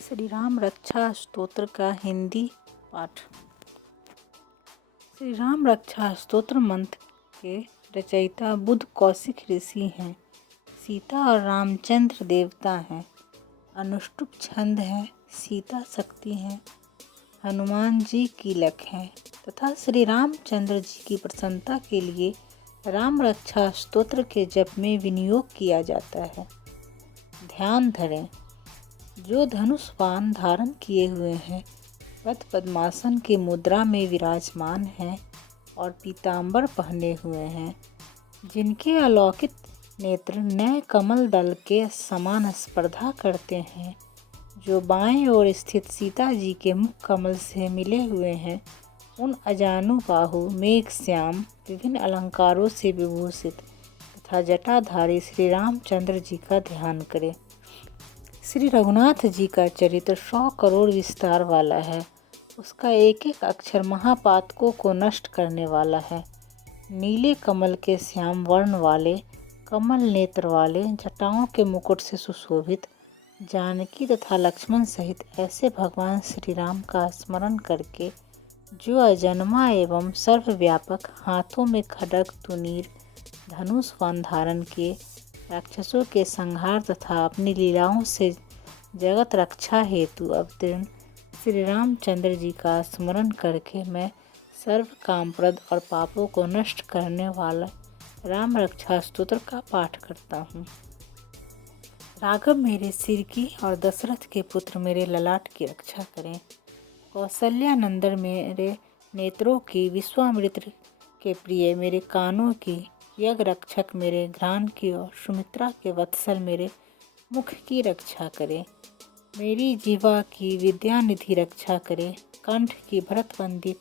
श्री राम रक्षा स्तोत्र का हिंदी पाठ। श्री राम रक्षा स्तोत्र मंत्र के रचयिता बुद्ध कौशिक ऋषि हैं। सीता और रामचंद्र देवता हैं। अनुष्टुप छंद है। सीता शक्ति है। हनुमान जी कीलक हैं तथा श्री रामचंद्र जी की प्रसन्नता के लिए राम रक्षा स्तोत्र के जप में विनियोग किया जाता है। ध्यान धरें। जो धनुष बाण धारण किए हुए हैं, पद पद्मासन की मुद्रा में विराजमान हैं और पीतांबर पहने हुए हैं, जिनके अलौकिक नेत्र नए कमल दल के समान स्पर्धा करते हैं, जो बाएं ओर स्थित सीता जी के मुख कमल से मिले हुए हैं, उन अजानुबाहु मेघ श्याम विभिन्न अलंकारों से विभूषित तथा जटाधारी श्री रामचंद्र जी का ध्यान करें। श्री रघुनाथ जी का चरित्र 100 करोड़ विस्तार वाला है। उसका एक एक अक्षर महापातकों को नष्ट करने वाला है। नीले कमल के श्याम वर्ण वाले, कमल नेत्र वाले, जटाओं के मुकुट से सुशोभित जानकी तथा लक्ष्मण सहित ऐसे भगवान श्री राम का स्मरण करके, जो अजन्मा एवं सर्वव्यापक, हाथों में खड्ग तुनीर धनुष बाण धारण किए राक्षसों के संहार तथा अपनी लीलाओं से जगत रक्षा हेतु अवतीर्ण श्री रामचंद्र जी का स्मरण करके मैं सर्व कामप्रद और पापों को नष्ट करने वाला राम रक्षा स्तोत्र का पाठ करता हूँ। राघव मेरे सिर की और दशरथ के पुत्र मेरे ललाट की रक्षा करें। कौशल्या नंदन मेरे नेत्रों की, विश्वामित्र के प्रिय मेरे कानों की, यज्ञ रक्षक मेरे घ्राण की और सुमित्रा के वत्सल मेरे मुख की रक्षा करे। मेरी जीवा की विद्यानिधि रक्षा करे। कंठ की भरत वंदित,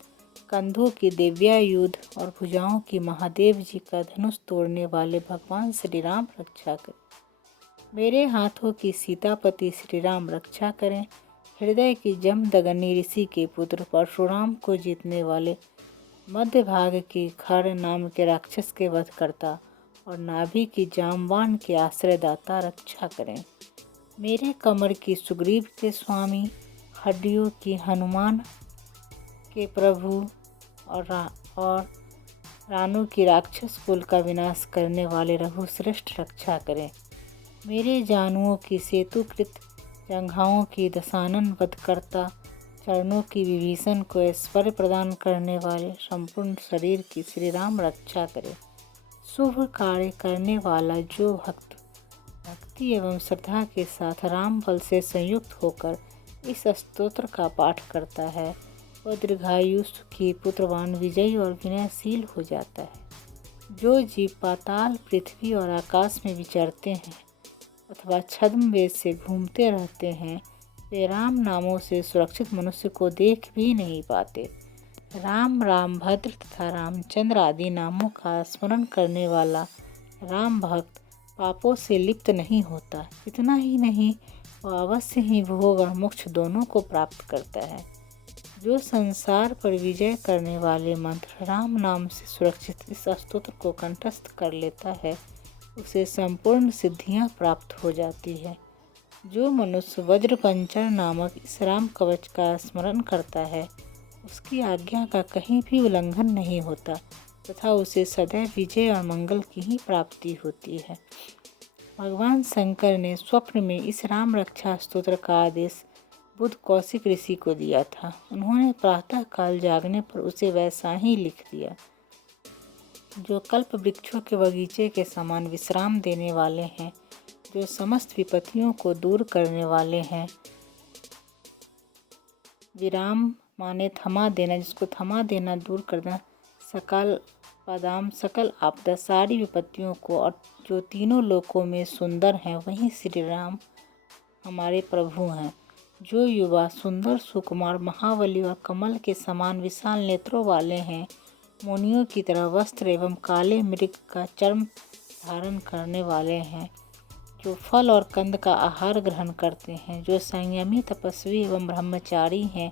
कंधों की दिव्यायुध और भुजाओं की महादेव जी का धनुष तोड़ने वाले भगवान श्री राम रक्षा करें। मेरे हाथों की सीतापति श्री राम रक्षा करें। हृदय की जमदग्नि ऋषि के पुत्र परशुराम को जीतने वाले, मध्य भाग की खर नाम के राक्षस के वध करता और नाभि की जामवान के आश्रयदाता रक्षा करें। मेरे कमर की सुग्रीव के स्वामी, हड्डियों की हनुमान के प्रभु और रानू की राक्षस कुल का विनाश करने वाले रघुश्रेष्ठ रक्षा करें। मेरे जानुओं की सेतुकृत, जंघाओं की दशानन वध करता, चरणों की विभीषण को ऐश्वर्य प्रदान करने वाले संपूर्ण शरीर की श्री राम रक्षा करे। शुभ कार्य करने वाला जो भक्त भक्ति एवं श्रद्धा के साथ राम बल से संयुक्त होकर इस स्तोत्र का पाठ करता है, वह दीर्घायु सुखी, पुत्रवान, विजयी और विनयशील हो जाता है। जो जीव पाताल, पृथ्वी और आकाश में विचरते हैं अथवा छद्म वेश से घूमते रहते हैं, वे राम नामों से सुरक्षित मनुष्य को देख भी नहीं पाते। राम, रामभद्र तथा रामचंद्र आदि नामों का स्मरण करने वाला राम भक्त पापों से लिप्त नहीं होता। इतना ही नहीं, वह अवश्य ही भोग और मोक्ष दोनों को प्राप्त करता है। जो संसार पर विजय करने वाले मंत्र राम नाम से सुरक्षित इस स्तोत्र को कंठस्थ कर लेता है, उसे संपूर्ण सिद्धियां प्राप्त हो जाती है। जो मनुष्य वज्रपंचर नामक इस राम कवच का स्मरण करता है, उसकी आज्ञा का कहीं भी उल्लंघन नहीं होता तथा उसे सदैव विजय और मंगल की ही प्राप्ति होती है। भगवान शंकर ने स्वप्न में इस राम रक्षा स्तोत्र का आदेश बुद्ध कौशिक ऋषि को दिया था। उन्होंने प्रातः काल जागने पर उसे वैसा ही लिख दिया। जो कल्प वृक्षों के बगीचे के समान विश्राम देने वाले हैं, जो समस्त विपत्तियों को दूर करने वाले हैं। विराम माने थमा देना, जिसको थमा देना, दूर करना, सकल पदाम सकल आपदा, सारी विपत्तियों को, और जो तीनों लोकों में सुंदर हैं, वही श्री राम हमारे प्रभु हैं। जो युवा सुंदर, सुकुमार, महाबली और कमल के समान विशाल नेत्रों वाले हैं, मुनियों की तरह वस्त्र एवं काले मृग का चर्म धारण करने वाले हैं, जो फल और कंद का आहार ग्रहण करते हैं, जो संयमी, तपस्वी एवं ब्रह्मचारी हैं,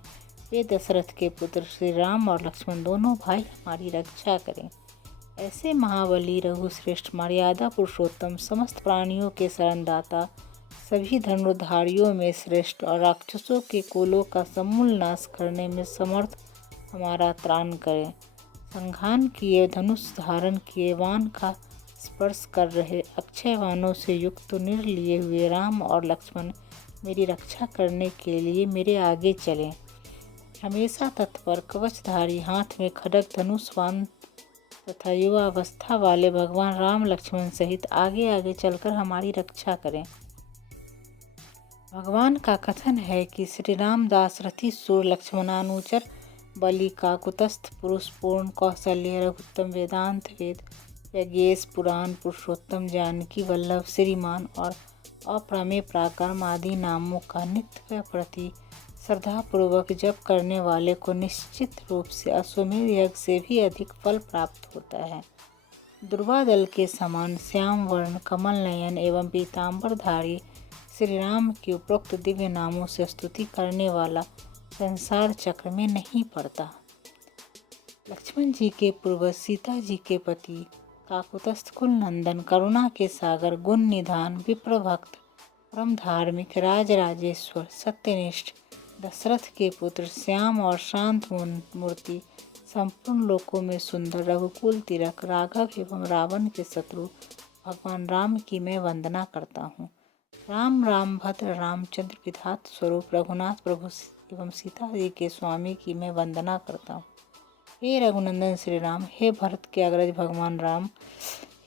वे दशरथ के पुत्र श्री राम और लक्ष्मण दोनों भाई हमारी रक्षा करें। ऐसे महाबली, रघुश्रेष्ठ, मर्यादा पुरुषोत्तम, समस्त प्राणियों के शरणदाता, सभी धनुर्धारियों में श्रेष्ठ और राक्षसों के कुलों का समूल नाश करने में समर्थ हमारा त्राण करें। संघान किए धनुष धारण किए वान का स्पर्श कर रहे अक्षय वानों से युक्त निर लिए हुए राम और लक्ष्मण मेरी रक्षा करने के लिए मेरे आगे चलें। हमेशा तत्पर कवचधारी हाथ में खड्ग धनुष वान तथा युवावस्था वाले भगवान राम लक्ष्मण सहित आगे आगे चलकर हमारी रक्षा करें। भगवान का कथन है कि श्री राम दासरथी सूर लक्ष्मणानुचर बलि काकुतस्थ पुरुष पूर्ण कौशल्य रघुत्तम वेदांत वेद यज्ञेश पुराण पुरुषोत्तम जानकी वल्लभ श्रीमान और अप्रमेय पराक्रम आदि नामों का नित्य प्रति श्रद्धापूर्वक जप करने वाले को निश्चित रूप से अश्वमेध यज्ञ से भी अधिक फल प्राप्त होता है। दुर्वादल के समान श्याम वर्ण कमल नयन एवं पीताम्बरधारी श्री राम की उपरोक्त दिव्य नामों से स्तुति करने वाला संसार चक्र में नहीं पड़ता। लक्ष्मण जी के पूर्वज सीता जी के पति काकुतस्थ कुल नंदन करुणा के सागर गुण निधान विप्र भक्त परम धार्मिक राजराजेश्वर सत्यनिष्ठ दशरथ के पुत्र श्याम और शांत मूर्ति संपूर्ण लोकों में सुंदर रघुकुल तिलक राघव एवं रावण के शत्रु भगवान राम की मैं वंदना करता हूँ। राम राम भद्र रामचंद्र विधात स्वरूप रघुनाथ प्रभु एवं सीता जी के स्वामी की मैं वंदना करता हूँ। हे रघुनंदन श्री राम, हे भरत के अग्रज भगवान राम,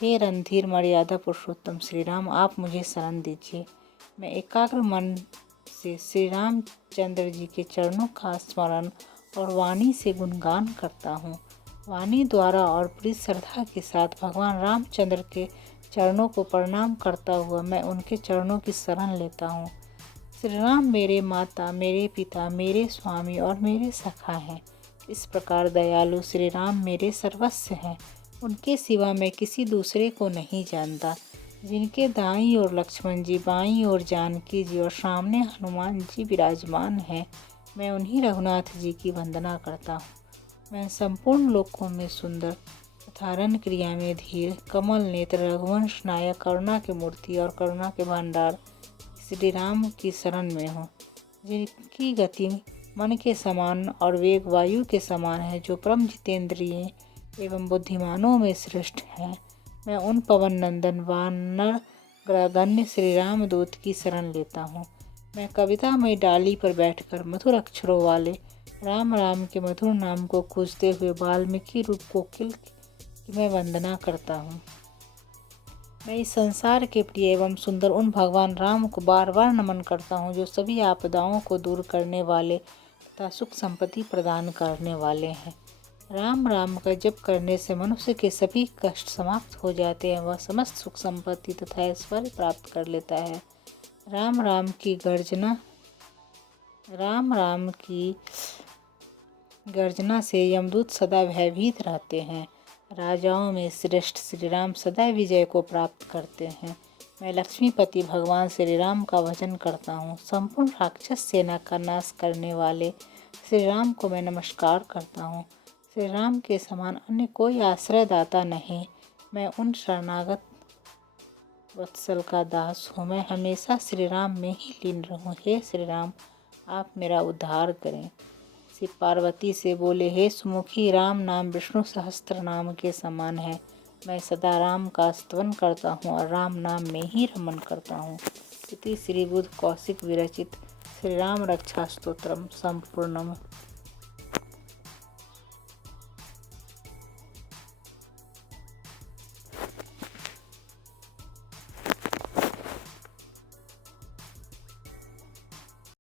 हे रणधीर मर्यादा पुरुषोत्तम श्री राम, आप मुझे शरण दीजिए। मैं एकाग्र मन से श्री रामचंद्र जी के चरणों का स्मरण और वाणी से गुणगान करता हूँ। वाणी द्वारा और पूरी श्रद्धा के साथ भगवान रामचंद्र के चरणों को प्रणाम करता हुआ मैं उनके चरणों की शरण लेता हूँ। श्री राम मेरे माता, मेरे पिता, मेरे स्वामी और मेरे सखा हैं। इस प्रकार दयालु श्री राम मेरे सर्वस्व हैं। उनके सिवा मैं किसी दूसरे को नहीं जानता। जिनके दाईं ओर लक्ष्मण जी, बाईं ओर जानकी जी और सामने हनुमान जी विराजमान हैं, मैं उन्हीं रघुनाथ जी की वंदना करता हूँ। मैं संपूर्ण लोकों में सुंदर तथा रन क्रिया में धीर कमल नेत्र रघुवंश नायक करुणा की मूर्ति और करुणा के भंडार श्री राम की शरण में हूँ। जिनकी गति मन के समान और वेग वायु के समान है, जो परम जितेंद्रिय एवं बुद्धिमानों में श्रेष्ठ हैं, मैं उन पवन नंदन वानर ग्रगण्य श्री राम दूत की शरण लेता हूँ। मैं कविता में डाली पर बैठकर मधुर अक्षरों वाले राम राम के मधुर नाम को खोजते हुए वाल्मीकि रूप कोकिल की मैं वंदना करता हूँ। मैं इस संसार के प्रिय एवं सुंदर उन भगवान राम को बार बार नमन करता हूँ, जो सभी आपदाओं को दूर करने वाले तथा सुख संपत्ति प्रदान करने वाले हैं। राम राम का जप करने से मनुष्य के सभी कष्ट समाप्त हो जाते हैं। वह समस्त सुख संपत्ति तथा ऐश्वर्य प्राप्त कर लेता है। राम राम की गर्जना से यमदूत सदा भयभीत रहते हैं। राजाओं में श्रेष्ठ श्री राम सदा विजय को प्राप्त करते हैं। मैं लक्ष्मीपति भगवान श्री राम का भजन करता हूँ। संपूर्ण राक्षस सेना का नाश करने वाले श्री राम को मैं नमस्कार करता हूँ। श्री राम के समान अन्य कोई आश्रयदाता नहीं। मैं उन शरणागत वत्सल का दास हूँ। मैं हमेशा श्री राम में ही लीन रहूँ। हे श्री राम, आप मेरा उद्धार करें। शिव पार्वती से बोले, हे सुमुखी, राम नाम विष्णु सहस्त्र नाम के समान है। मैं सदा राम का स्तवन करता हूँ और राम नाम में ही रमन करता हूँ। इति श्री बुद्ध कौशिक विरचित श्री राम रक्षा स्तोत्रम संपूर्णम।